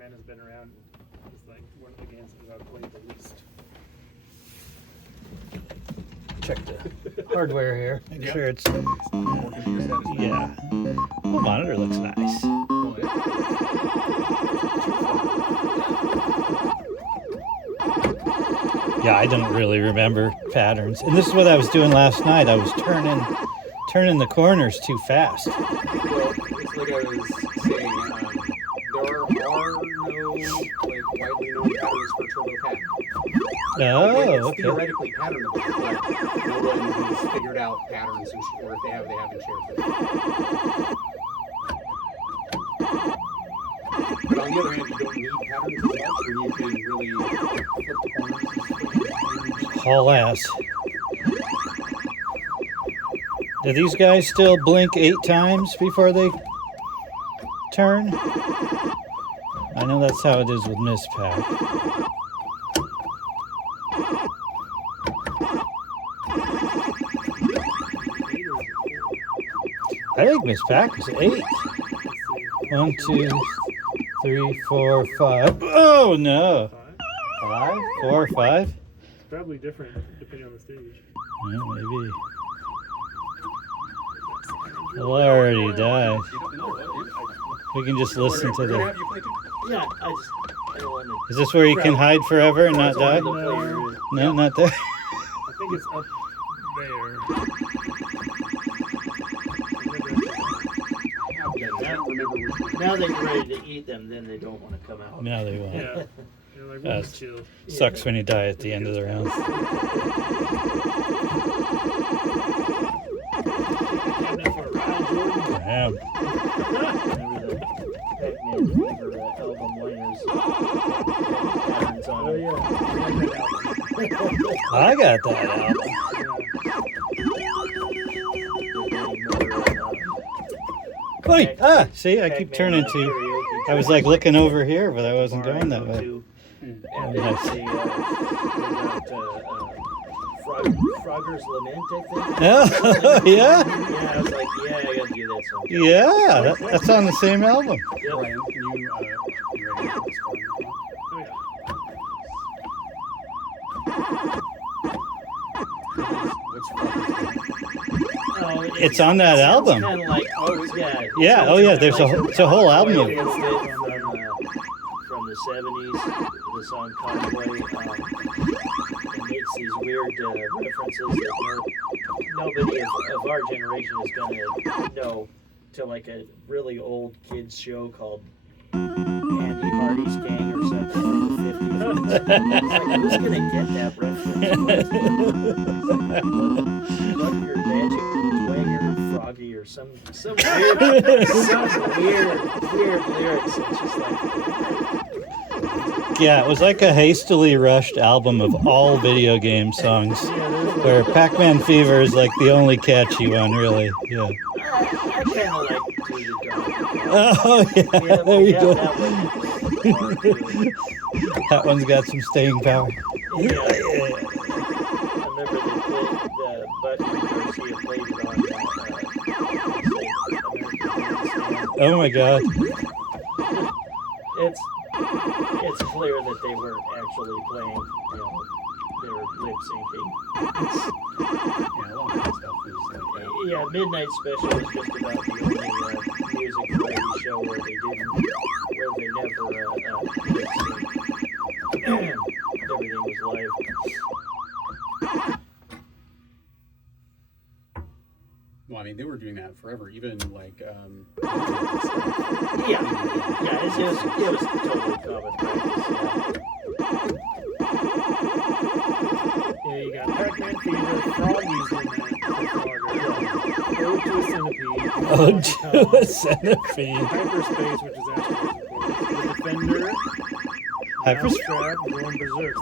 Pac-Man has been around. It's like one of the games that I've played the least. Check the hardware here. Make sure it's. Yeah. The monitor looks nice. Yeah, I don't really remember patterns. And this is what I was doing last night. I was turning the corners too fast. Well, it's like I was saying, there are no like widely known patterns for turbo pack. Oh, It's okay. theoretically patternable, but no one has figured out patterns, or if they have, they haven't shared them. But on the other hand, you don't need patterns as much, or you can really flip the corners. Haul ass. Do these guys still blink 8 times before they turn? I know that's how it is with Miss Pac. I think Miss Pac was 8. 1, 2, 3, 4, 5. Oh no! 5? 4 or 5? It's probably different depending on the stage. Yeah, maybe. He'll already died. We can just listen to the. Yeah, I don't want to. Is this where you can hide forever and not die? No, No, not there. I think it's up there. Now that you're ready to eat them, then they don't want to come out. Now they won't. Yeah. You're like, we'll just chill. Sucks when you die at the end of the round. Damn. Remember the Pac-Man Fever album liners patterns on Oh, it. yeah. I got that album. Wait, see, I keep turning to. I was like looking over here, but I wasn't going that way. And Nice. they got Frogger's Lament, I think. Oh, yeah? Yeah, I was like, yeah, I gotta do that song. Yeah, that's on the same album. Yep. Ryan, can you be ready for this one? Oh, yeah. What's Frogger's Oh, It's on that album. Kind of like, Yeah, oh yeah, there's it's a whole album of it. From the 70s, the song Convoy. It makes these weird references that nobody of our generation is going to know, to like a really old kids show called Andy Hardy's Gang or something from the 50s. It's like, who's going to get that reference? Love your magic twanger, froggy, or some weird lyrics. It's just like, Yeah, it was like a hastily rushed album of all video game songs, where Pac-Man Fever is like the only catchy one, really. Yeah. I kind of like Do the Dog. Oh yeah, there you go. That one. That one's got some staying power. Yeah. I remember they played the Button Garcia played it on American Oh my god. It's clear that they weren't actually playing, they were lip syncing. Yeah, a lot of that stuff is Yeah, Midnight Special was just about the only music variety show where they never lip synced. Everything was live. well, I mean, they were doing that forever, even like Yeah, it was totally common practice. Yeah, you got Pac-Man Fever, Froggy's Lament, Ode to a Centipede, Oh, to a centipede. Hyperspace, which is actually the Defender, Mousetrap, Going Berserk.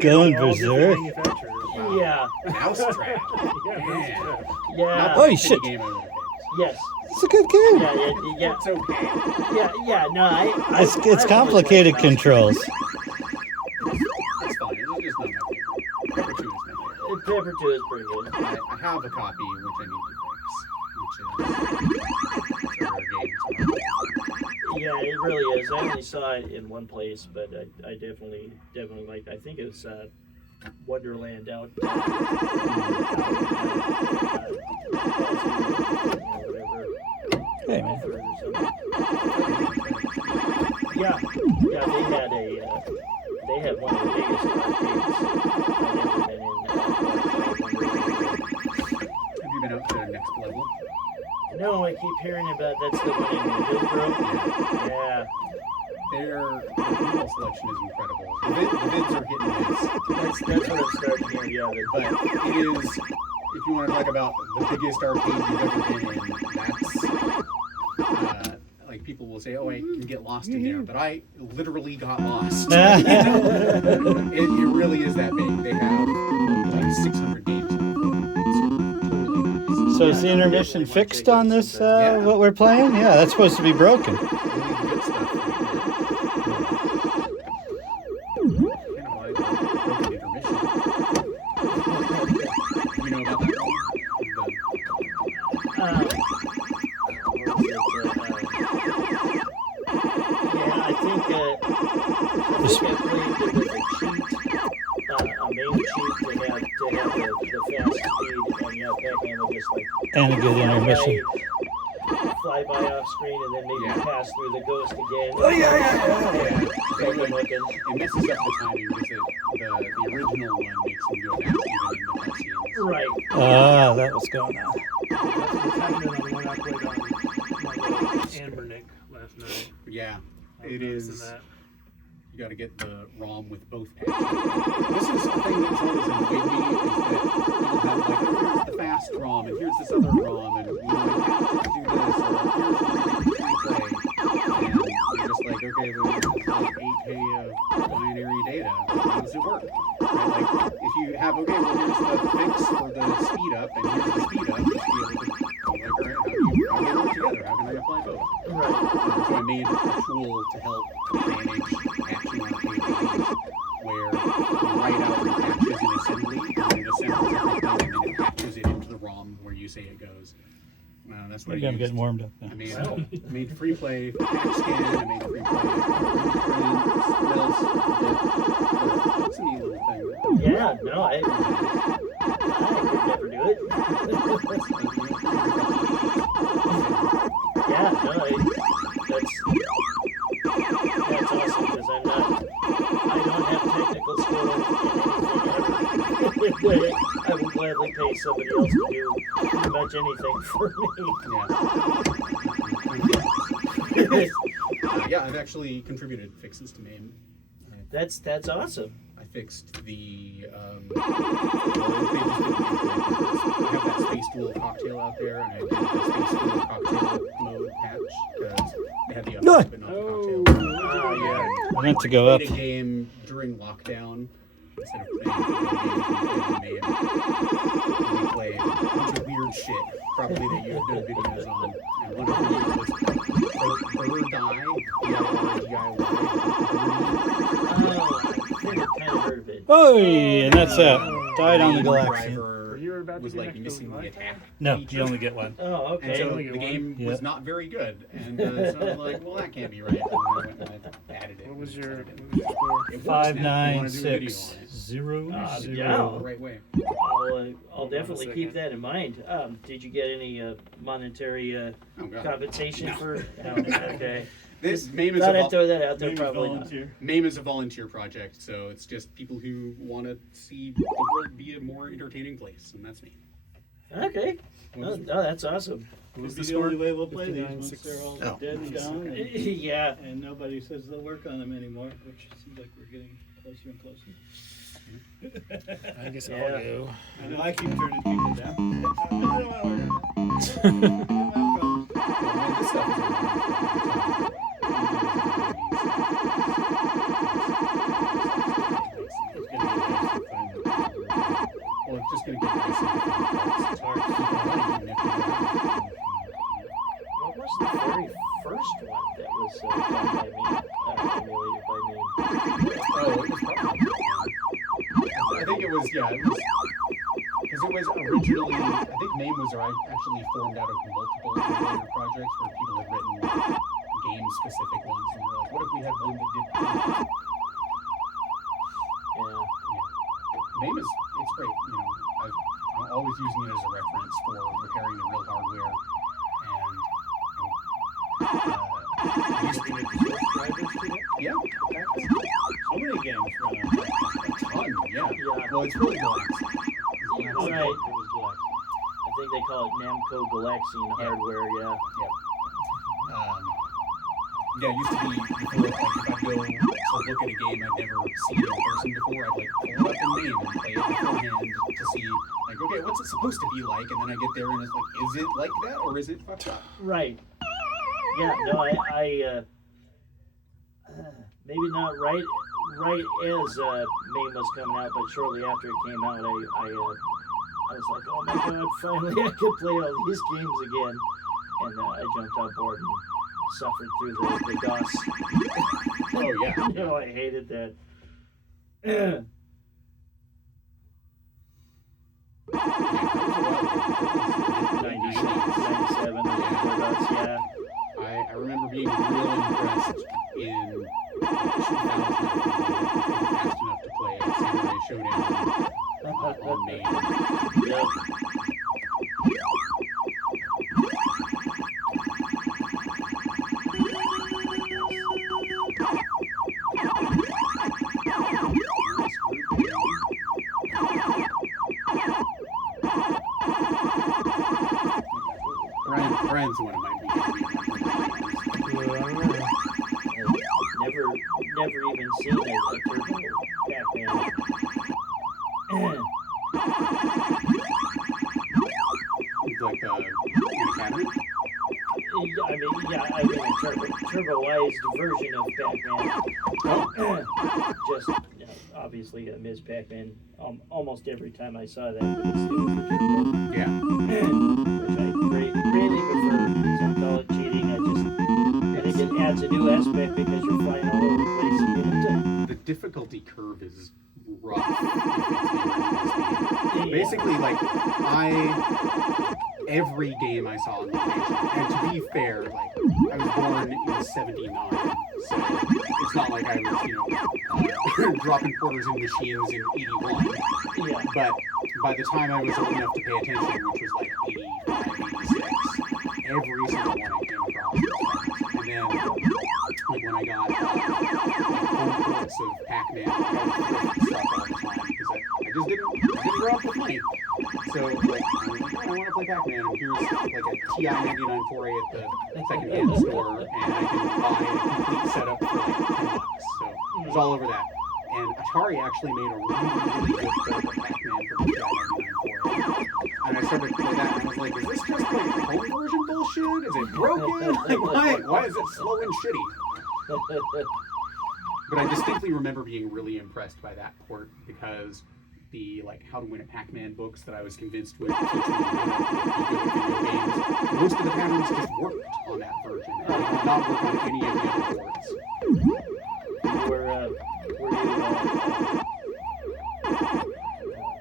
Going All different Berserk? manufacturers. Yeah, Mousetrap. Yeah, Mousetrap. yeah, Oh shit, Game I would have picked. yes, it's a good game. yeah, It's okay. yeah. No, It's complicated controls. It's fine. It's just not my favorite. Pepper 2 is my favorite. Pepper 2 is pretty good. I have a copy which I need to fix, which is a rare game. Yeah, it really is. I only saw it in one place, but I definitely liked. I think it was Wonderland out. Hey, man. Yeah, they had one of the biggest arcades I've ever been in. Have you been out to Next Level? No, I keep hearing about that's the one in Hillsborough. Yeah. The pinball selection is incredible. The bids are hit and miss. That's what I'm starting to hear. Yeah, But it is, if you want to talk about the biggest arcade you've ever been in, that's like people will say, oh, I can get lost in there, but I literally got lost. it really is that big. They have like 600 games. So is the intermission fixed on this, what we're playing? Yeah, that's supposed to be broken. Really good stuff. You know about that yeah, I think I played it with a cheat, a main cheat to have the fast speed, and yeah, Pac-Man would just like And a good intermission. fly by off screen and then maybe pass through the ghost again. Oh, yeah. It messes up the timing because the original one makes them go fast even in the cutscenes. Right. Ah, that was going on. That's what's happening on the one I played on Anbernick last night. Yeah, I'm it noticing is. that. You got to get the ROM with both patches. This is the thing that's always annoyed me is that people have like, oh, here's the fast ROM and here's this other ROM and you know, I have to do this or here's the replay. And you're just like, okay, well, it's like 8K of binary data. How does it work? Right? Like, if you have, okay, well, here's the fix for the speed up and here's the speed up, you should be able to, like, all right, how do they work together? How can I apply both? Right. So I made a tool to help manage patching arcade games where you write out your patches in assembly and it assembles everything and then it patches it into the ROM where you say it goes. That's what Maybe I'm I getting used. warmed up now. I made free play for patch scan, I made free play for else. It's a neat little thing. Yeah, no, I could never do it. Yeah, no, that's awesome because I don't have technical skill in anything ever. I would gladly pay somebody else to do pretty much anything for me. Yeah, I've actually contributed fixes to MAME. That's awesome. I fixed the they just didn't I have that Space Duel cocktail out there, and I did the Space Duel cocktail mode patch because they had the update but not the cocktail. Yeah. I meant to go up. Played a game during lockdown instead of playing video games. We played a bunch of weird shit, probably that you have done videos on, and one of them was Bird Die, Oh, and that's died on the galaxy. Was like missing the attack. No, feature. you only get one. Oh, And okay. so the game was not very good, and so I was like, "Well, that can't be right." And I went and I added it. What was your score? It works now. If you wanna do a video 59600. Yeah. the right way. I'll definitely keep that in mind. Did you get any monetary Oh god. compensation for? No, okay. This MAME is Thought I'd a throw that out there. Maybe Probably volunteer. MAME is a volunteer project, so it's just people who want to see the world be a more entertaining place, and that's me. not. Okay. No, that's awesome. What's This the is the only score? way we'll play these 59, once 6. they're all Oh. dead and gone, Yeah. and nobody says they'll work on them anymore, which seems like we're getting closer and closer. I guess Yeah. I'll go. I know I keep turning people down. I don't want to work on it. Well, this stuff is well, it's just going to get nice and different. It's hard to keep it running even if you don't. What was the very first one that was done by me, emulated by me? Oh, it was probably. I think it was, yeah, it was. Because it was originally, I think MAME was actually formed out of multiple emulator projects where people had written game-specific ones, and we're like, what if we had one that did? Yeah. MAME it's great. You know, I'm always using it as a reference for repairing the real hardware, and Used to make the source drivers to it. yeah, So many games run on that. a ton. Yeah. Yeah. Well, it's really relaxing. Right. It was Galaxy. I think they call it Namco Galaxian hardware, yeah. Yeah, it used to be before, like, if I'd go to look at a game I'd never seen in person before, I'd like pull it up in MAME and play it beforehand to see, like, okay, what's it supposed to be like? And then I get there and it's like, is it like that or is it fucked up? Right. Yeah, no, I maybe not right as MAME was coming out, but shortly after it came out, I was like, oh my god, finally I could play all these games again. And I jumped on board and suffered through the DOS. Oh, yeah. You know, I hated that. 97, yeah. I remember being real impressed in 2000 fast enough to play Samurai Showdown on MAME. Yep. Brian's the one who might be Never even seen a turbo Pac-Man. like an academy. I mean a turboized version of Pac-Man. Just obviously a Ms. Pac-Man. Almost every time I saw that, it was turbo. Yeah. Which I greatly prefer. Some call it cheating. I think it adds a new aspect because you're flying all over the place. The difficulty curve is rough. If it's the Basically, like, every game I saw on location, and to be fair, like, I was born in '79, so it's not like I was, dropping quarters in machines in '81. Yeah. But by the time I was old enough to pay attention, which was like 85, 86, every single one I came across was fast. And then, like, when I got home ports of Pac-Man, I was thrifting stuff all the time because I just didn't grow up with money. So, like, I want to play Pac-Man, and here's like a TI 99 4A at the second-hand store, and I can buy a complete setup for like $10. So it was all over that. And Atari actually made a really good port of Pac-Man for the TI 99 4A. And I started to play that, and I was like, is this just like home version bullshit? Is it broken? Like, why is it slow and shitty? But I distinctly remember being really impressed by that port because the How to Win at Pac-Man books that I was convinced would teach me how to be good at video games, most of the patterns just worked on that version. And they did not work on any of the other ports. Were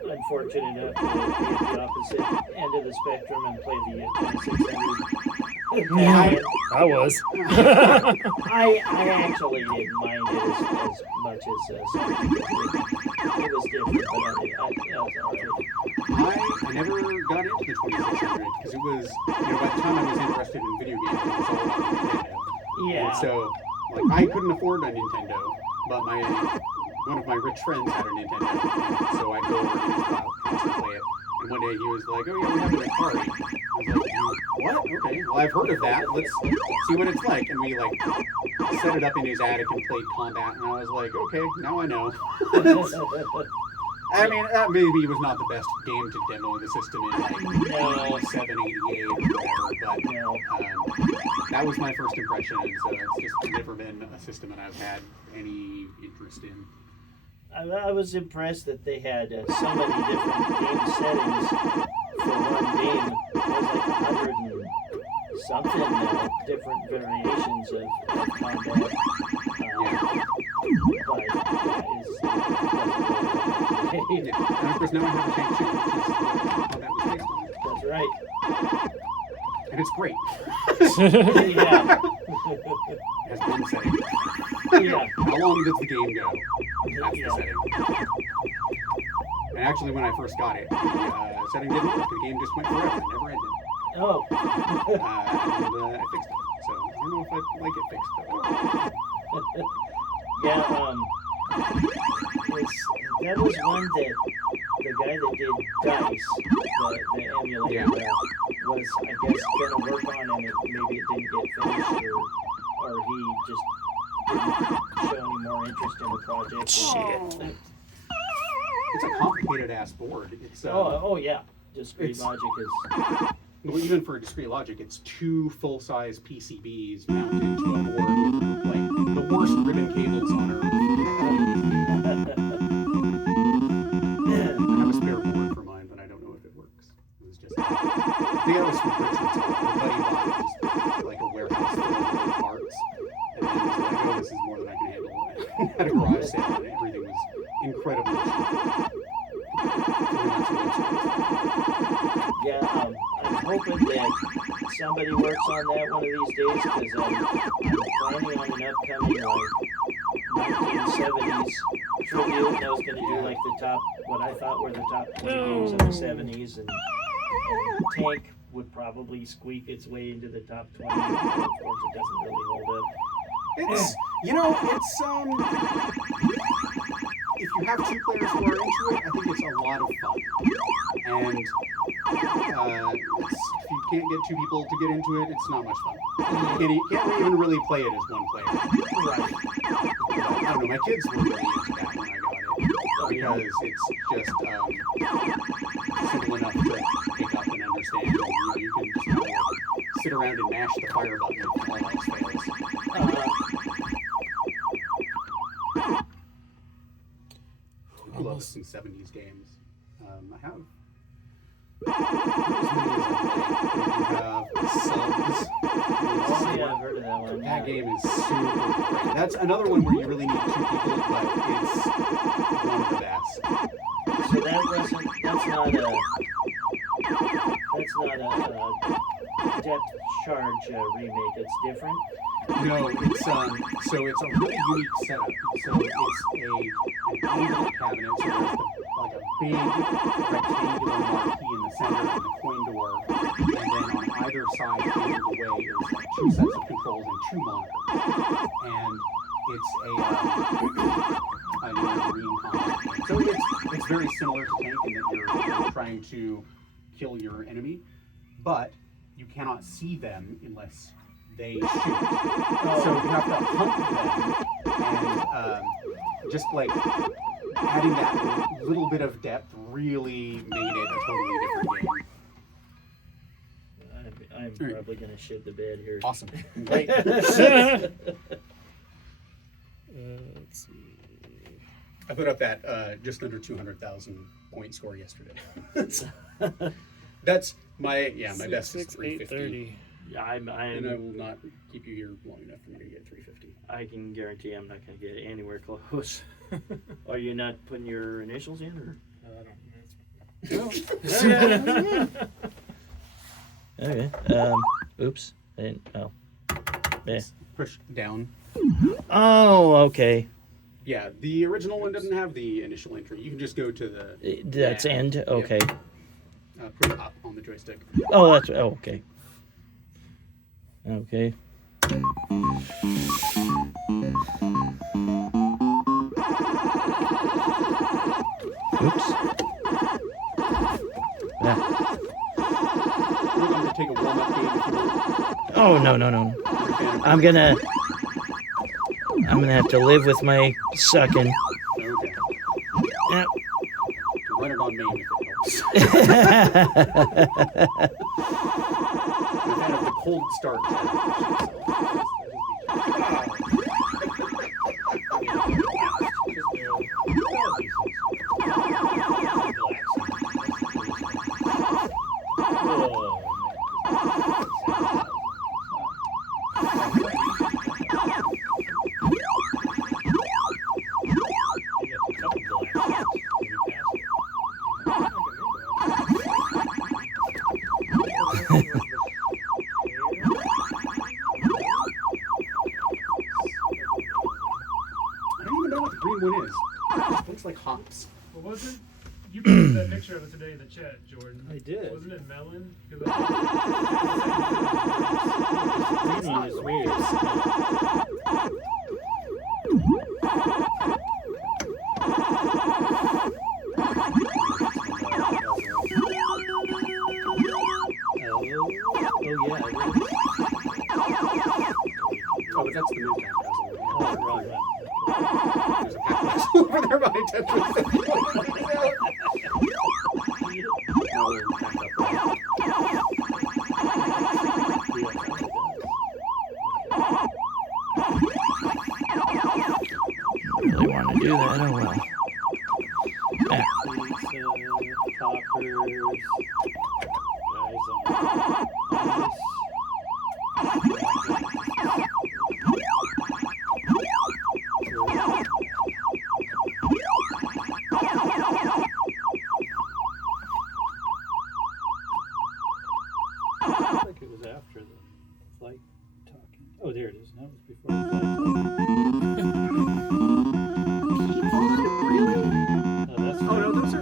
you unfortunate enough to be at the opposite end of the spectrum and play the 2600? Yeah, I was. I actually didn't mind it as much as some people did. It was different, but I was alright. I never got into the 2600 because it was, by the time I was interested in video games, it was all about the Nintendo. Yeah. And so, I couldn't afford a Nintendo, but one of my rich friends had a Nintendo, and so I'd go over to his house and play it. And one day he was like, oh yeah, we have an Atari. I was like, what? Okay, well I've heard of that. Let's see what it's like. And we set it up in his attic and played Combat, and I was like, okay, now I know. I mean, maybe it was not the best game to demo the system in 87, 88, or whatever, but that was my first impression, and so it's just never been a system that I've had any interest in. I was impressed that they had so many different game settings for one game. There's like 100 and something different variations of combat. And of course now I have a tank too, which is how that was based on. That's right. And it's great. Yeah. long does the game go? That's Yeah. the setting. And actually, when I first got it, the setting didn't work. The game just went forever. It never ended. Oh. And I fixed it. So I don't know if I like it fixed though. Yeah, that was one that the guy that did Dice, the emulator, Yeah. was, I guess, going to work on, and maybe it didn't get finished, or he just didn't show any more interest in the project. Shit. It's a complicated ass board. It's Oh yeah, discrete it's- logic is. well, even for discrete logic, it's 2 full-size PCBs mounted to a board with like the worst ribbon cables on earth. I have a spare board for mine, but I don't know if it works. It was just, I think that was from Richard's. My buddy bought it just like a warehouse full of little parts, and then was like, "Oh, this is more than I can handle." At a garage sale, and everything was incredibly cheap. Yeah, I'm hoping that somebody works on that one of these days, because I'm planning on an upcoming 1970s tribute, and I was going to do like the top, what I thought were the top 20 games of the 70s, and Tank would probably squeak its way into the top 20. Of course, it doesn't really hold up. It's, you know, it's, if you have 2 players who are into it, I think it's a lot of fun. And, if you can't get 2 people to get into it, it's not much fun. You can't even really play it as one player. Right. I don't know, my kids were really into that when I got it. Because it's just, simple enough to pick up and understand. And, you can just kind of sit around and mash the fire button if all else fails. I love some 70s games. I have not as many as I like. You have Subs. Oh yeah, I've heard of that one. That game is super great. That's another one where you really need 2 people, but it's one of the best. So that's not a depth charge remake. It's different. No, it's so it's a really unique setup. So it's an angled cabinet. So there's like a big rectangular marquee in the center and the coin door, and then on either side, angled away, is like 2 sets of controls and 2 monitors. And it's a green combat game. So it's very similar to Tank in that you're trying to kill your enemy, but you cannot see them unless they shoot. So you have to hunt them, and just like adding that little bit of depth really made it a totally different game. I'm probably going to shit the bed here. Awesome. Great. Let's see. I put up that just under 200,000 point score yesterday. That's my best is 350. 8:30. Yeah, And I will not keep you here long enough for me to get 350. I can guarantee I'm not going to get anywhere close. Are you not putting your initials in, or? Okay. Oops. I didn't. Oh. Yeah. Push down. Oh. Okay. Yeah, the original one doesn't have the initial entry. You can just go to the. That's end. Okay. Put it up on the joystick. Oh, that's. Oh, okay. Okay. Oops. Yeah. We're going to take a warm-up game if you want. Oh no. I'm gonna have to live with my sucking. Okay. Yep. Run it on main if it helps. I'm a fan of the cold start. know what the green one is. It looks like hops. What was it? You posted that picture of it today in the chat, Jordan. I did. Wasn't it melon? Green one is weird. Oh, but that's the new cat. Oh, wrong one. There's a cat over there behind Tetris. Really want to do that? Oh well. Yeah. Toppers, I think it was after the flight talking. Oh, there it is. That was before the flight talking. Really? No, that's Oh no, that's the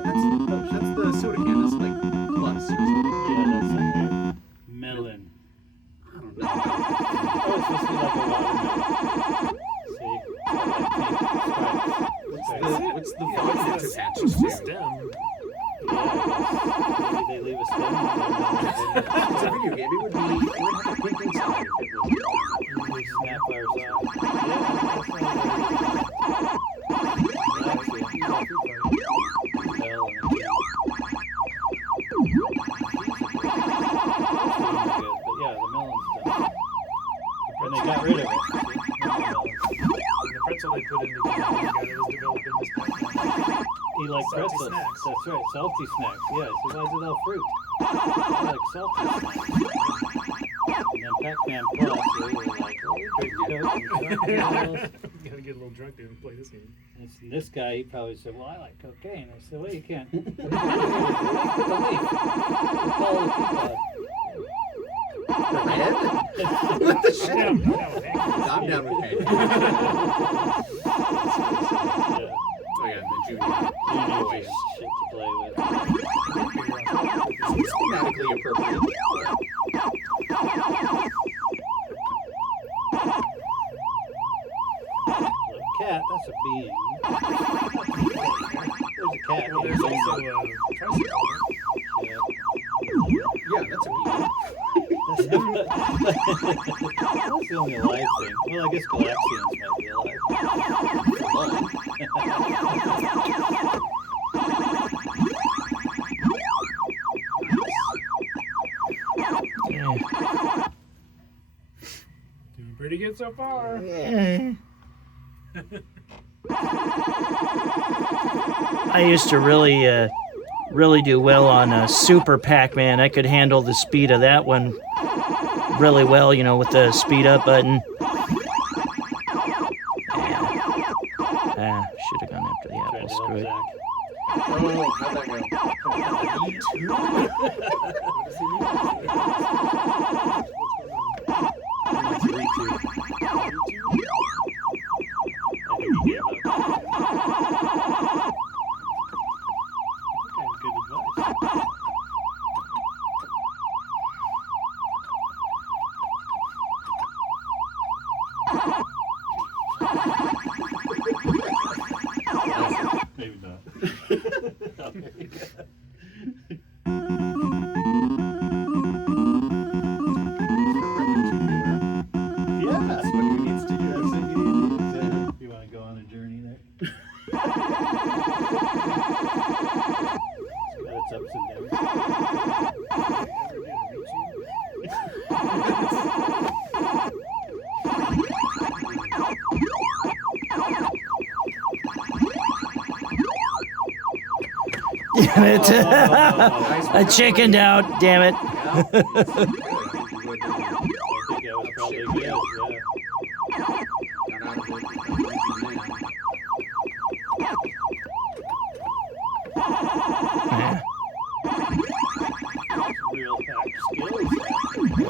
soda can. That's like plus or something. yeah, that's in there. Melon. I don't know. Oh, it's supposed to be like a watermelon. See? What's the Yeah, vine what's that's the attached what's the to? stem? Yeah, I guess. Maybe they leave a stem on It's a video game. It would have a pink inside if it was. there. Snap bars off. Yeah, that's not and they got rid of it. And the pretzel they put in the game, the guy that was developing this Pac-Man. He liked Salty pretzels. snacks. That's right, salty snacks. Yeah, so why is it all fruit? I like salty snacks. And then Pac-Man Plus, they were like, oh, drink Coke and cocktails. You gotta get a little drunk to play this game. And this guy, he probably said, well, I like cocaine. I said, well, you can't. Put the leaf. Follow the peapod. Red? What the shit? I'm down with that. I'm down with pink. Yeah. Oh yeah, the junior Junior boys. just shit to play with. It's thematically appropriate. Cat, that's a being. There's a cat. Well, there's also a tricycle. Yeah. Yeah, that's a bee. That's the only alive thing. Well, I guess Galaxians might be alive. Doing pretty good so far. I used to really do well on Super Pac-Man. I could handle the speed of that one really well, you know, with the speed up button. Should have gone after the Trying apple. to Screw help it. Zach. Oh, how'd that go? Me too? What does he mean? What's going on? He likes to read too. I think he gave up. Good advice. Maybe not. Yeah, That's what he needs to do. that's what you need. You want to go on a journey there? It's got its ups and Damn it. downs. I chickened out, damn it. Yeah, it's good. I think that was probably good. Yeah. Got out of it. Real pack skills.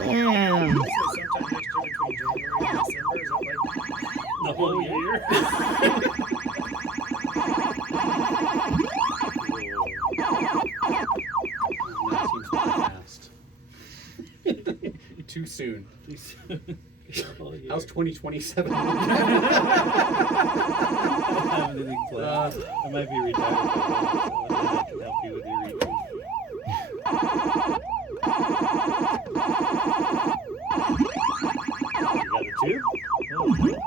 Damn. So sometime next year between January and December, is that like The whole year. too soon. Oh, yeah. How's 2027? I have anything planned. I might be retired, but I can help you with your reading. You got a tube? Oh, no.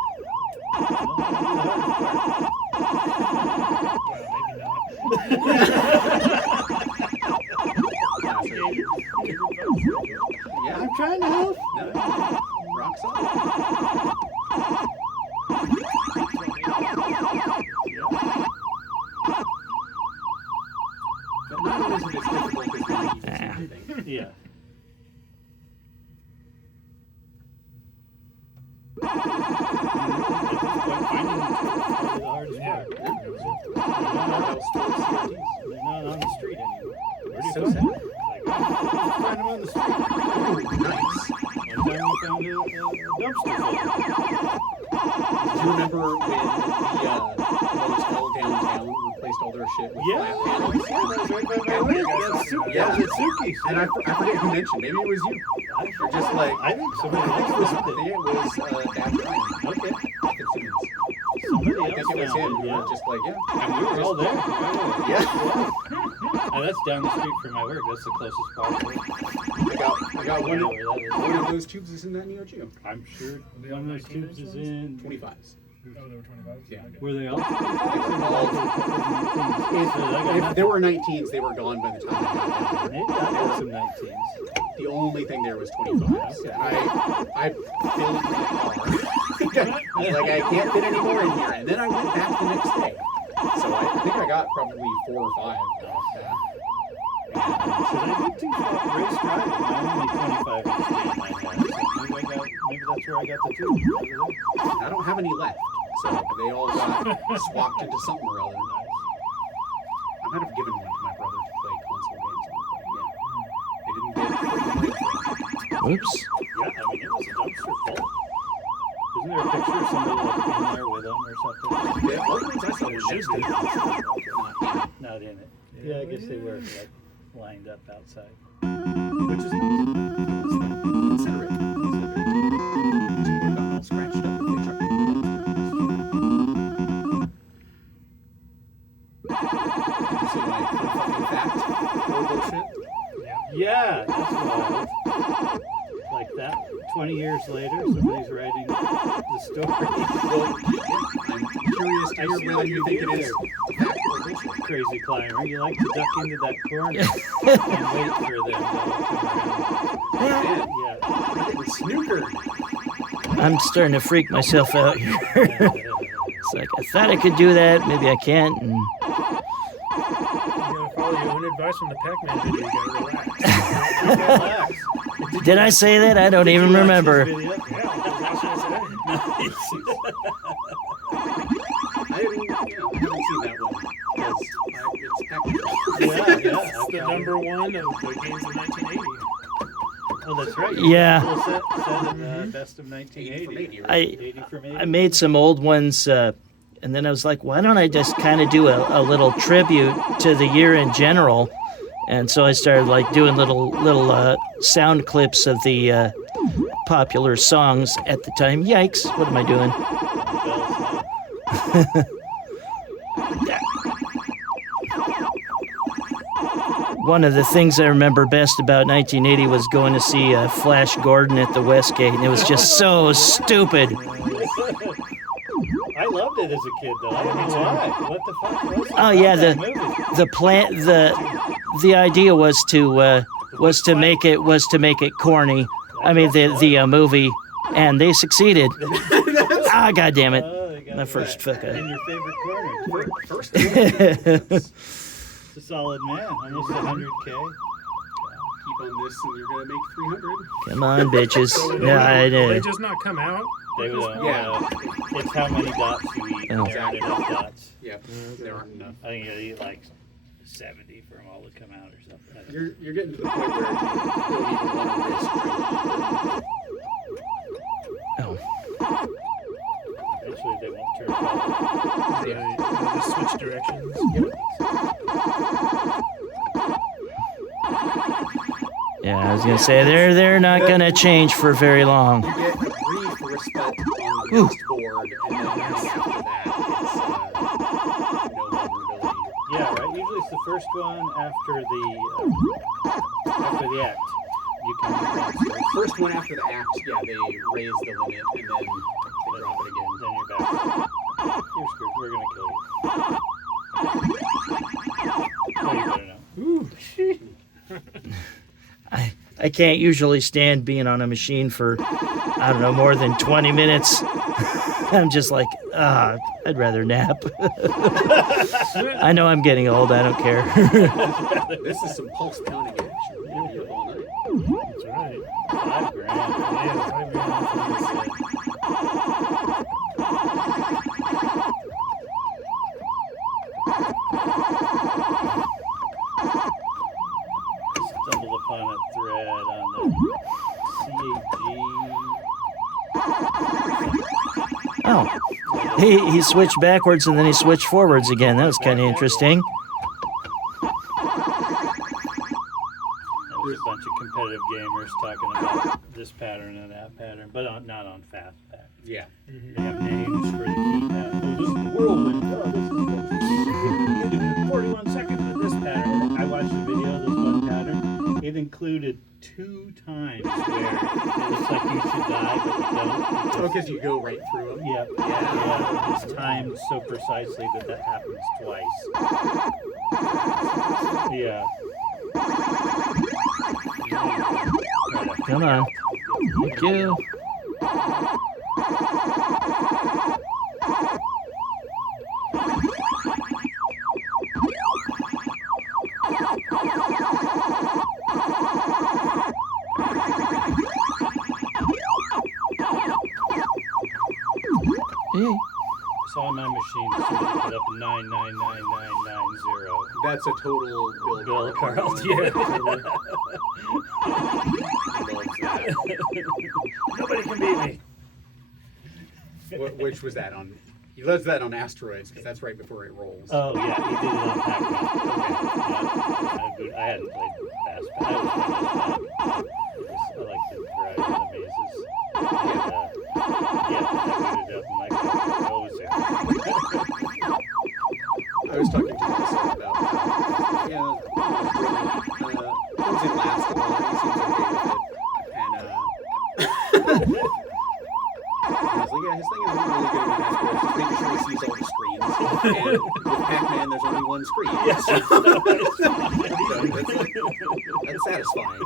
Yeah, I'm trying to help. rock solid. But not only is it as difficult as really easy as anything. Yeah. Finding the hardest part. They're not on the street anymore. Where do you So find sad. them? Like, find them on the street. Nice. One time we found a dumpster full. Do you remember when the motel downtown replaced all their shit with flat panels? Yeah, that's right by my leg. That's Suki. Yeah. That's Suki's. And I forget who mentioned. Maybe it was you. You're just like, I think somebody I think it else was, found it. Dad Ryan. Okay. Fitzsimmons. Somebody I think else it was found him. it, We yeah. were just like, yeah. And we were all there. Yeah. And that's down the street from my work. That's the closest part of it. I got I one know of, where that is. one of those tubes is in that Neo Geo. I'm sure one of those tubes is in. 25s. Oh, they were 25s? Yeah. Okay. Were they all? They were all. If there were 19s, they were gone by the time I got down there. Maybe I got some 19s. The only thing there was 25s. And I filled my car. I was like, I can't fit any more in here. And then I went back the next day. So I think I got probably 4 or 5 off that. Should I do two stop race driving? My only 25 inch game I have. So maybe that's where I got the tube. I don't have any left. So they all got swapped into something or other. I might have given one to my brother to play console games on. But yeah. They didn't get Oops. Yeah, I mean, it was a dumpster full. Isn't there a picture of somebody like in there with them or something? The other ones I saw were next to it. Not in it. Yeah, I guess they were like lined up outside. Which is considerate. Got all scratched up if they chucked it in the dumpster. So like fucking fact or bullshit. Yeah, that's wild. Like that, 20 years later, somebody's writing the story. Well, yeah, I'm curious to I see hear what whether you you think did it is there. fact or bullshit. Crazy climber. You like to duck into that corner and wait for them to come Man, around. I'm getting snookered. I'm starting to freak myself out here. Yeah. It's like, I thought I could do that, maybe I can't. And You gotta follow your own advice from the Pac-Man video. You gotta relax. Relax. did I say that? I don't even remember. Yeah, that's what I said. I haven't seen that one because it's Pac-Man. It's the number one of the games of 1980. Oh, that's right. Yeah. Full set best of 1980. 80 from 80, right? 80 from 80. I made some old ones, and then I was like, why don't I just kind of do a little tribute to the year in general? And so I started like doing little sound clips of the popular songs at the time. Yikes! What am I doing? One of the things I remember best about 1980 was going to see Flash Gordon at the Westgate, and it was just so stupid. I loved it as a kid, though. I don't know why. What the fuck was it? Oh yeah, about that movie? the idea was to make it corny. I mean the movie, and they succeeded. Ah, god damn it! Oh, they got My that. first fuck up. In your favorite corner. First, It's a solid man. Almost 100K. keep on this and you're gonna make 300. Come on, bitches. Yeah, I They did. just not come out. They at would, this point? it's how many dots you eat. Oh. There aren't enough dots. Yeah, there aren't enough. I think you gotta eat like 70 for them all to come out or something. I don't know. You're getting to the point where you don't even want to risk. Oh. Eventually they won't turn color. They'll just switch directions. Yeah, was gonna say they're not gonna change for very long. You get a brief respite on the next board, and then after that, it's no vulnerability. Yeah, right. Usually it's the first one after the act. You can First one after the act, yeah, they raise the limit, and then they drop it again. then you're back. You're screwed. We're gonna kill you. Oh, you better not. I can't usually stand being on a machine for, I don't know, more than 20 minutes. I'm just like, I'd rather nap. I know I'm getting old. I don't care. This is some pulse pounding action. You'll be up all night. That's right. $5 grand. Yeah, $5 grand. Stumbled upon a thread on the CAG. Oh, he switched backwards and then he switched forwards again. That was kind of interesting. There was a bunch of competitive gamers talking about this pattern and that pattern, but not on fast pack. Yeah. They have names for the key pattern. Oh, this is the whirlwind. Oh, this is the 41 seconds of this pattern. I watched the video of this one pattern. It included 2 times where it looks like you should die, but you don't. Oh, because you go right through them? Yeah. It's timed so precisely that happens twice. Yeah. Come on. Thank you. Hey. Saw on my machine somebody put up 999990. That's a total Bill Carl, yeah. yeah. Nobody can beat me. Which was that on? He does that on asteroids because that's right before it rolls. Oh yeah, he did it on Pac-Man. Okay. I hadn't played fast, but I was playing this bad. I like to drive in the mazes. And, I booted up and my car goes there. I was talking to Melissa about doesn't last a lot. He seems okay with it, and I was like, yeah, his thing is really good with asteroids, just making sure he sees all the screens. And with Pac-Man, there's only one screen. Yes. So that's satisfying.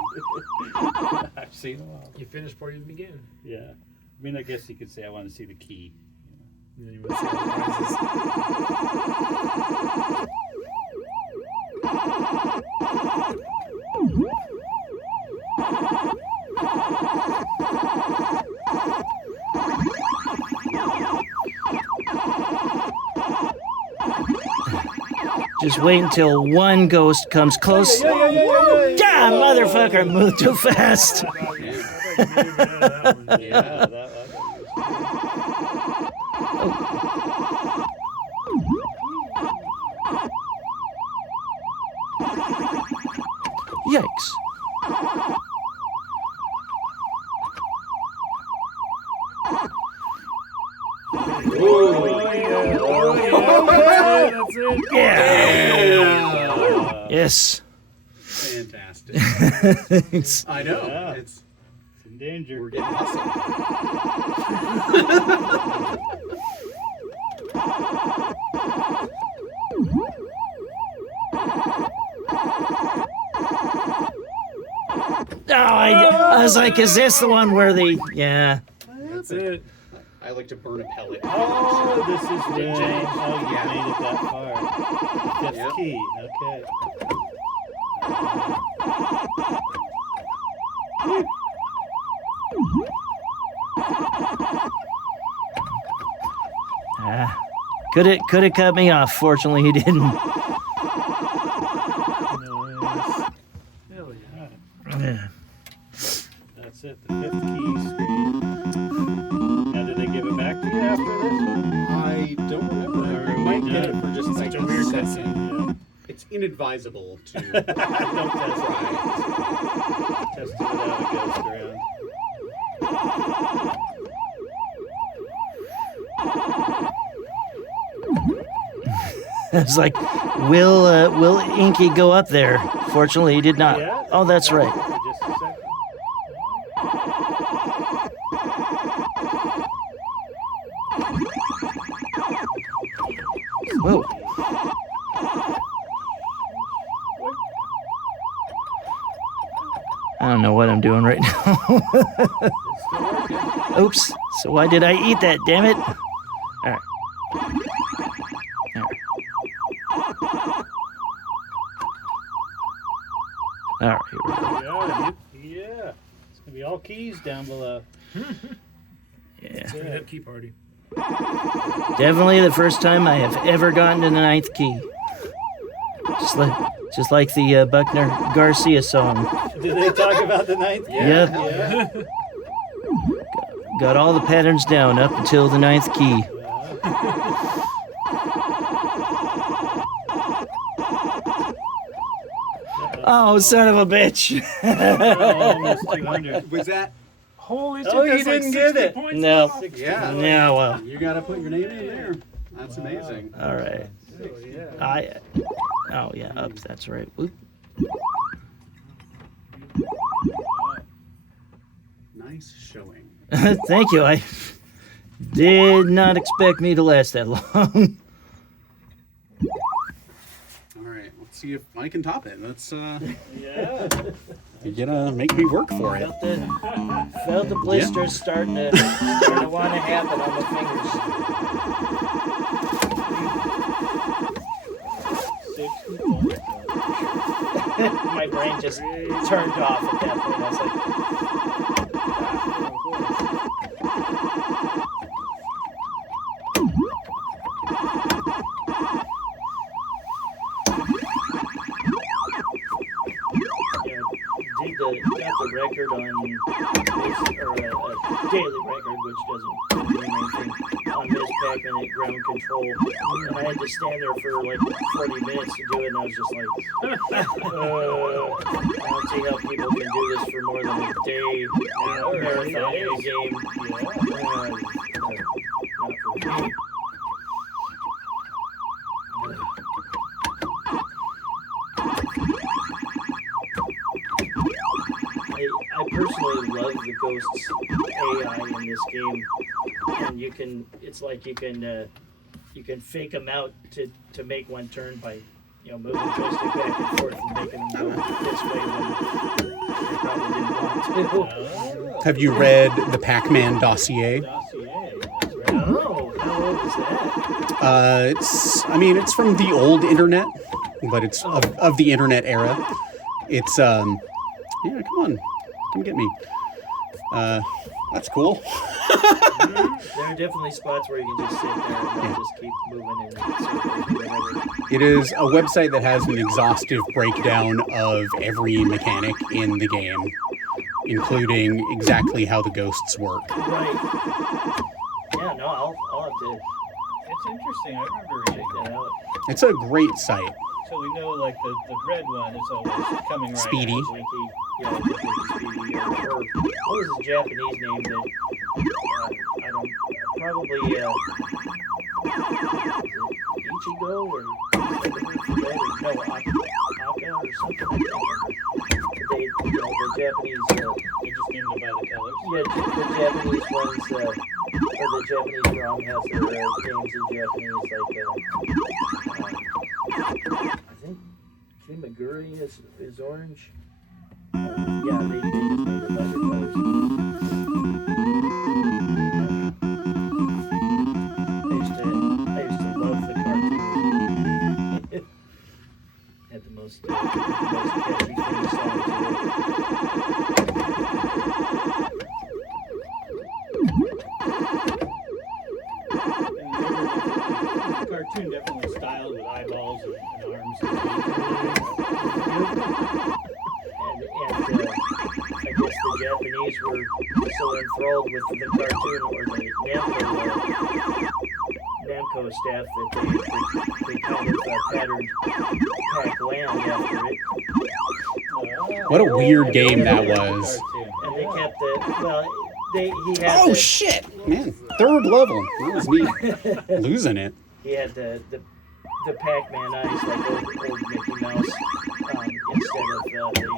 I've seen them all. You finish before you begin. Yeah. I mean, I guess you could say I want to see the key. And then you want to see all the prizes. Just wait until one ghost comes close. Yeah, motherfucker, move too fast. Yeah, that Yikes. That's it. Yeah. Yes. Fantastic. Thanks. I know. Yeah. It's in danger. we're getting hustled. Oh, I was like, is this the one where the... Yeah. That's it. I like to burn a pellet. Oh, this is Big when change. you Yeah. made it that far. Fifth Yep. key. Okay. Could have cut me off. Fortunately, he didn't. Nice. Hell yeah. Yeah. That's it. The fifth key screen. Now, did they give it back to you after this? I don't remember. I might get it for just like Such a weird second. cutscene. Yeah. It's inadvisable to Don't test try. it without a ghost around. It's like, will Inky go up there? Fortunately, he did not. Yeah? Oh, that's right. For just a second. Whoa. I don't know what I'm doing right now. It's still working. Oops. So why did I eat that? Damn it. All right. All right, here we go. Yeah. It's gonna be all keys down below. Yeah. Turn that key party. Definitely the first time I have ever gotten to the ninth key. Just like the Buckner Garcia song. Did they talk about the ninth? Yeah. Yeah. Got all the patterns down up until the ninth key. Oh, son of a bitch. Almost 200. Was that? Holy shit, Oh, you that's like didn't get 60 it. points No. off. Yeah. Yeah, well, You got to put your name in there. That's amazing. all right. Oh, yeah. Oh, yeah, up, that's right. Oop. Nice showing. Thank you. I did not expect me to last that long. All right, let's see if I can top it. Let's Yeah. you're gonna make me work for it. Felt the blisters starting to want to happen on my fingers. 60 points. My brain just turned off at that point. I was like, got the record on a daily record, which doesn't mean anything, on Ms. Pac-Man at ground control, and I had to stand there for like 40 minutes to do it, and I was just like, I don't see how people can do this for more than a day, marathon in a game. Not for me. I personally love the Ghost's AI in this game, and it's like you can fake them out to make one turn by, moving the joystick back and forth and making them go this way when they probably didn't want to. Have you read the Pac-Man dossier? Dossier. That's right. Oh, how old is that? It's from the old internet, but it's of the internet era. It's yeah, come get me. That's cool. There are definitely spots where you can just sit there and not just keep moving in circles or whatever. It is a website that has an exhaustive breakdown of every mechanic in the game, including exactly how the ghosts work. Right. Yeah, no, I'll have to It's interesting. I remember check reading that out. It's a great site. So we know, like, the red one is always coming right Speedy. at Winky, yeah, Winky Speedy, or what was his Japanese name that, I don't, probably, Ichigo, or no, Aka, or something like that. They, the Japanese, They just named it by the colors. yeah, the Japanese ones, or the Japanese ROM has their games in Japanese, like, I think Kimaguri is orange. Yeah, they just made it by their colors. I used to love the cartoon. Had the most catchy theme song to it. The cartoon definitely styled with eyeballs and arms and feet. And I guess the Japanese were so enthralled with the cartoon or the Namco staff that they kind of patterned Pac-Land What a weird game that was. Cartoon. And they kept the he had Oh the, shit, man! 3rd level. That was me losing it. he had the Pac-Man eyes like old Mickey Mouse instead of the American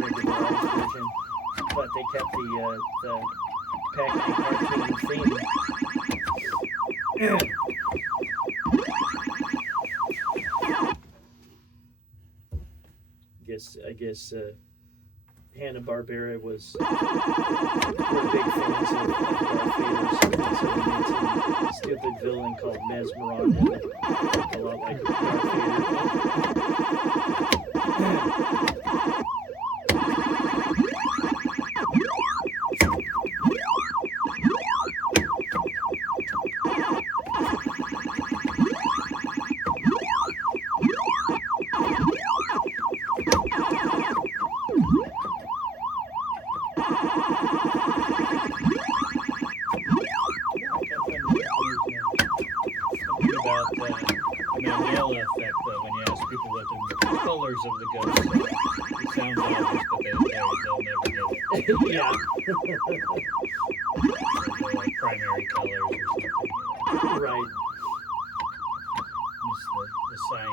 regular eyes version. But they kept the Pac-Man cartoon theme. I guess Hanna-Barbera were big fans of Darth Vader, so they made some stupid villain called Mesmeron that looked a lot like Darth Vader. Mandela effect, though, when you ask people what the colors of the ghosts are. It sounds obvious, but they'll never get it. Yeah. They're like primary colors or something. Right. It's the cyan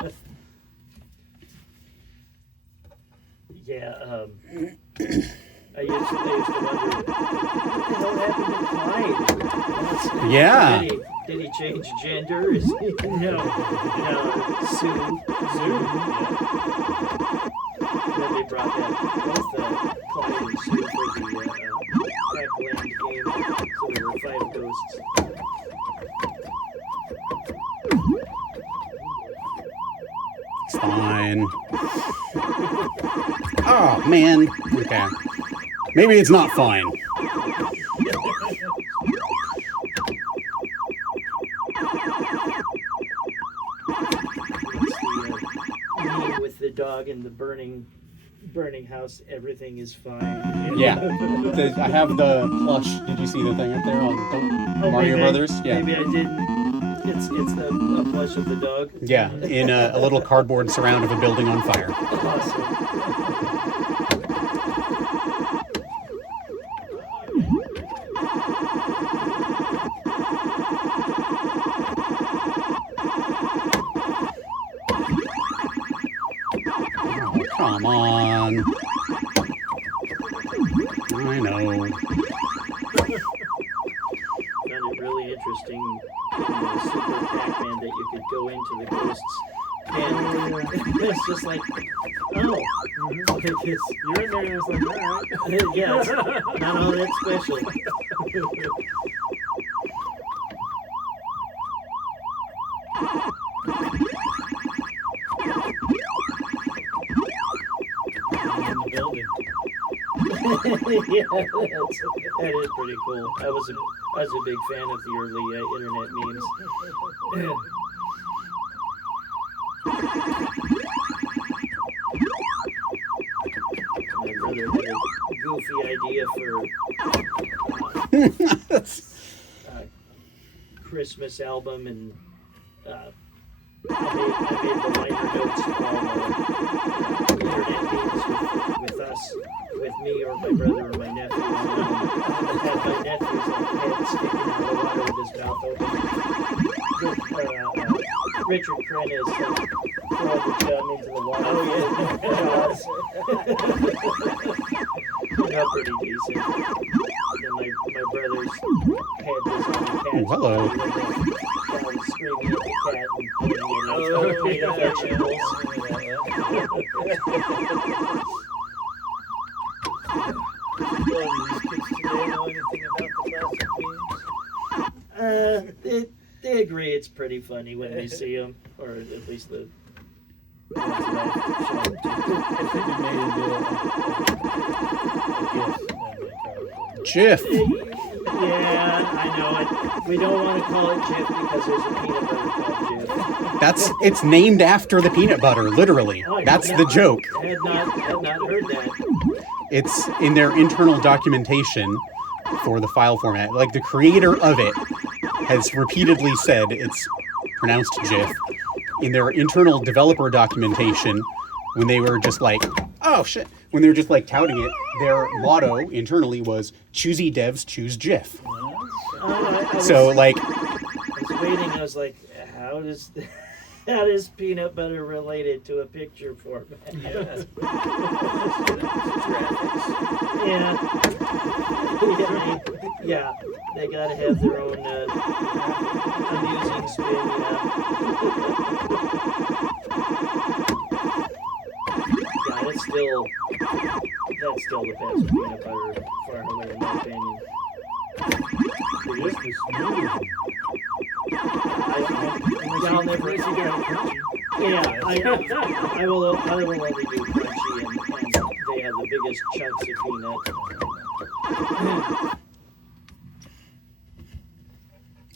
ghost. Yeah, I used to wonder what the hell happened to Clyde? Yeah. Did he change gender? Is he, no, Sue. Zoo? Then they brought that both Clyde and Sue for the Pac-Man game, so there were 5 ghosts. It's fine. Oh man. Okay. Maybe it's not fine. Me with the dog and the burning house, everything is fine. Yeah. I have the plush. Did you see the thing up there on Mario Brothers? Yeah. Maybe I didn't. It's the plush of the dog. Yeah, in a little cardboard surround of a building on fire. Awesome. Oh, come on. I know. Found it really interesting in the Super Pac-Man that you could go into the ghosts and it's just like, oh, like it's, You're in there and it's like, all right. yeah, it's not all that special. In the building. Yeah, that is pretty cool. I was a big fan of the early internet memes. My brother had a goofy idea for Christmas album, and I made the liner notes for all the internet memes with us, with me or my brother or my nephews. And had my nephew's head sticking out of the water with his mouth open. Richard Crenna's throw the gum into the water. Oh yeah. Not pretty decent. And then my brother's head was on the cat's hello. body when the guy was screaming at the cat and putting it into vegetables. They agree it's pretty funny when they see them, or at least the ones that I've shown them to. If they could made into a Jif. Yeah, I know it. We don't want to call it Jif because there's a peanut butter called Jif. It's named after the peanut butter, literally. Oh, That's the joke. Had not heard that. It's in their internal documentation for the file format. Like, the creator of it has repeatedly said it's pronounced Jif in their internal developer documentation, when they were just like, oh shit, when they were just like touting it, their motto internally was "Choosy devs choose GIF." So like, I was waiting. I was like, how does peanut butter related to a picture format? Yeah, they gotta have their own amusing spin. Yeah, that's still the best peanut butter far and away in my opinion. This was smooth. I'll never. Yeah, I will only do crunchy, and they have the biggest chunks of peanut.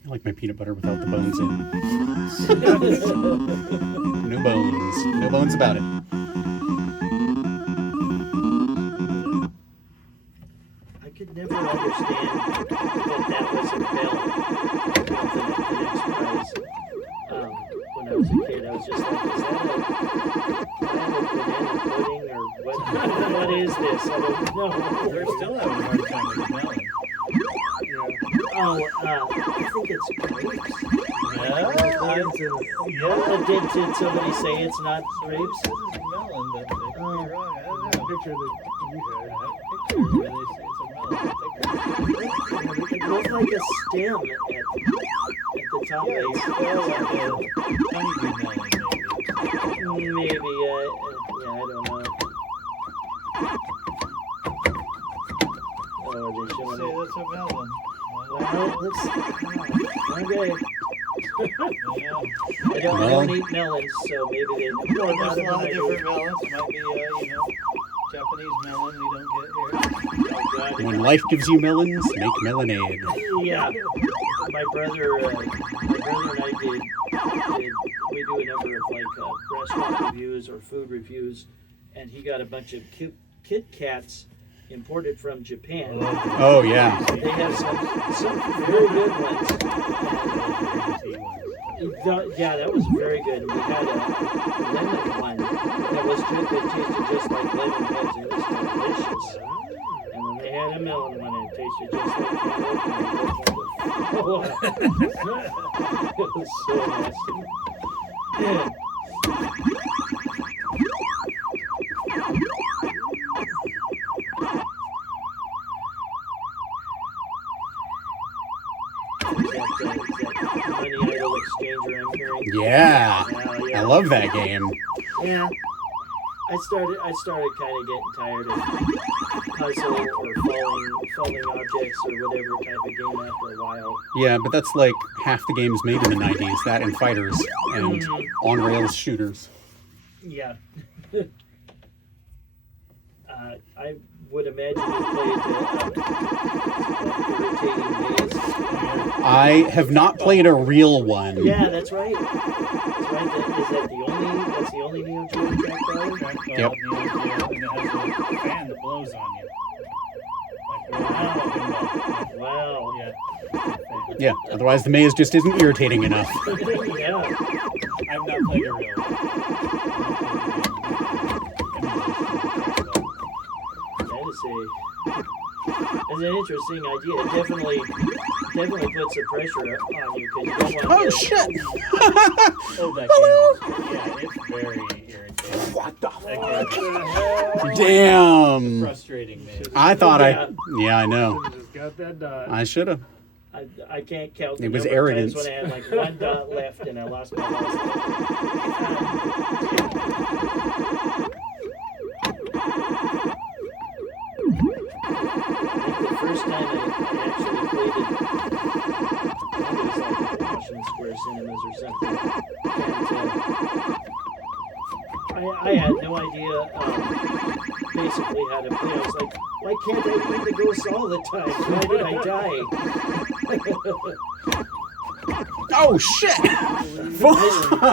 I like my peanut butter without the bones in. No bones about it. I could never understand that was a bell. The next prize. When I was a kid, I was just like, is that a banana pudding or what? What is this? I don't know. They're still having a hard time with the melon. I think it's grapes. Did somebody say it's not grapes? This is melon, but they could be wrong. I don't know. Picture that you had. Picture where they say it's a melon. It looked like a stem at the top. Yeah, it's like a honeydew melon, maybe. Maybe, yeah, I don't know. Oh, are they Say showing it? that's a melon. Well, let's. Okay. Yeah. I don't eat melons, so maybe they know There's about a it. lot of different melons. It might be, Japanese melon we don't get here. When life gives you melons, make melonade. Yeah. My brother and I did we do a number of restaurant reviews or food reviews, and he got a bunch of Kit Kats imported from Japan. Oh yeah. They have some very good ones. Yeah, that was very good. We had a lemon one that was good, that tasted just like lemon heads. It was delicious. And then they had a melon one that tasted just like it was so nasty. Yeah. Is that Money Idol Exchanger I'm hearing? Yeah. Yeah. I love that game. Yeah. I started kind of getting tired of puzzle or falling objects or whatever type of game after a while. Yeah, but that's like half the games made in the 90s, that and fighters and on-rails shooters. Yeah. I would imagine you played Irritating Days. I have not played a real one. Yeah, that's right. That's right. That's the only Neo Geo track player? Yep. And it has a fan that blows on you. Wow. Yeah. Yeah, otherwise the maze just isn't irritating enough. Yeah. I've not played a real one. That's an interesting idea. It definitely puts the pressure on you because you don't want to. Oh shit! Oh, that game. Yeah, it's very irritating. What the That fuck? game Damn! is frustrating, man. I thought I know. Should've just got that dot. I should have. I can't count. It was the number of arrogance. times when I had like one dot left and I lost my last. I think the first time I actually played it, I think it was like Washington Square Cinemas or something. And I had no idea basically how to play. I was like, why can't I beat the ghosts all the time? Why did I die? Oh shit!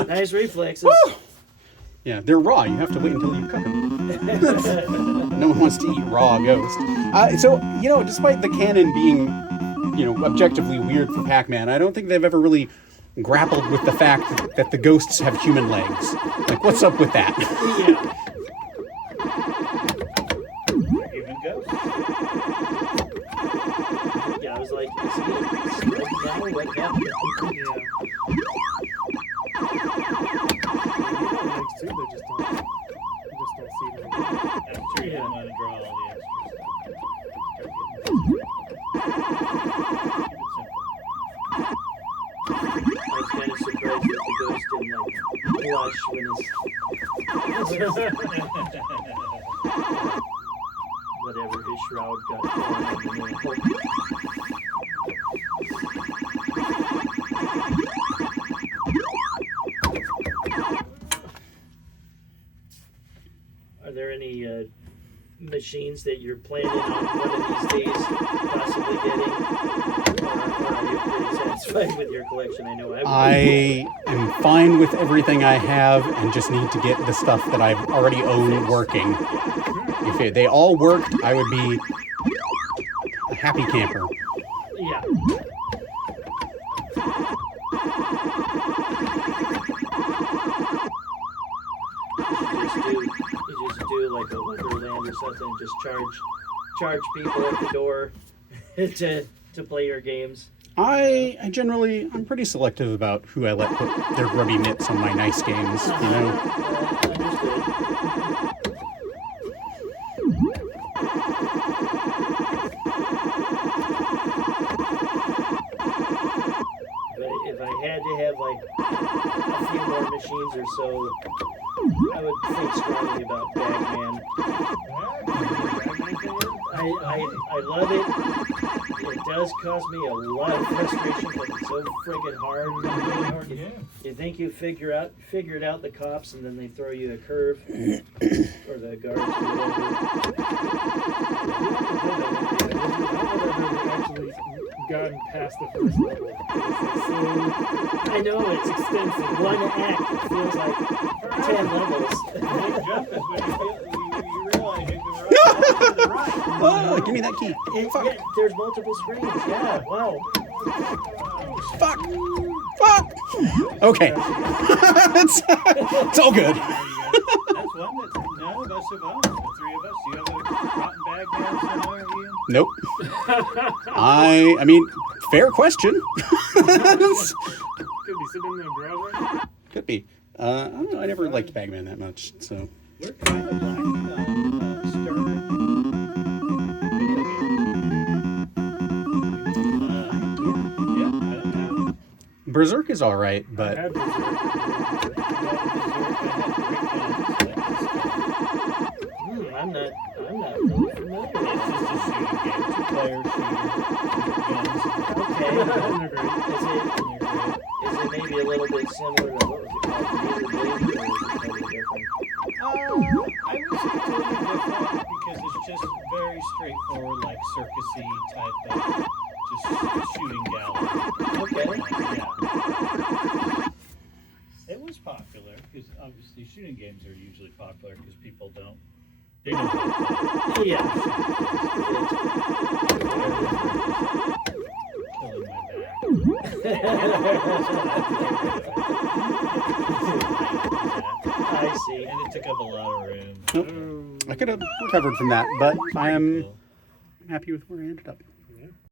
Nice reflexes. Yeah, they're raw. You have to wait until you cook them. No one wants to eat raw ghost. So, despite the canon being, objectively weird for Pac-Man, I don't think they've ever really grappled with the fact that the ghosts have human legs. Like, what's up with that? Yeah. Even ghosts. Yeah, I was like, is he smug now? What happened? Yeah. Legs too, they just don't see them. I'm sure you didn't want to draw all the extra stuff. I was kind of surprised that the ghost didn't like blush when whatever his shroud got torn underneath. Are there any machines that you're planning on one of these days possibly getting? Or are you pretty satisfied with your collection? I know I am fine with everything I have and just need to get the stuff that I've already owned working. If they all worked, I would be a happy camper. Yeah. You just do like a Wonderland or something. Just charge people at the door to play your games. I'm pretty selective about who I let put their grubby mitts on my nice games, you know? Understood. If I had to have like a few more machines or so, I would think strongly about Pac-Man. I love it. It does cause me a lot of frustration because it's so friggin' hard. You think you figured out the cops, and then they throw you a curve, or the guards, or whatever. Actually gotten past the first level. I know, it's extensive. One act feels like 10 levels. The big jump is when you realize you can run to the right. Oh, give me that key. Fuck. Yeah, there's multiple screens. Yeah, wow. Fuck. Fuck. Okay. it's all good. That's one that none of us have owned. The three of us. Do you have a rotten bag man somewhere, Ian? Nope. I mean, fair question. Could be sitting in the garage right now. Could be. I don't know. I never liked Pac-Man that much, so. We're kind of lacking on Stern video games. Yeah, I don't know. Berserk is all right, I but had Berserk. I'm not really familiar with It's just a shooting game, two-player shooter, guns. Okay. They're great. Is it maybe a little bit similar to what was it called, Meter Blade, or is it totally different? I would say totally different because it's just very straightforward, like circusy type of just shooting gallery. Okay. Yeah. It was popular because obviously shooting games are usually popular because people don't. They know how to play. Yeah. Killing my back. I see. And it took up a lot of room. I could have recovered from that, but I'm happy with where I ended up.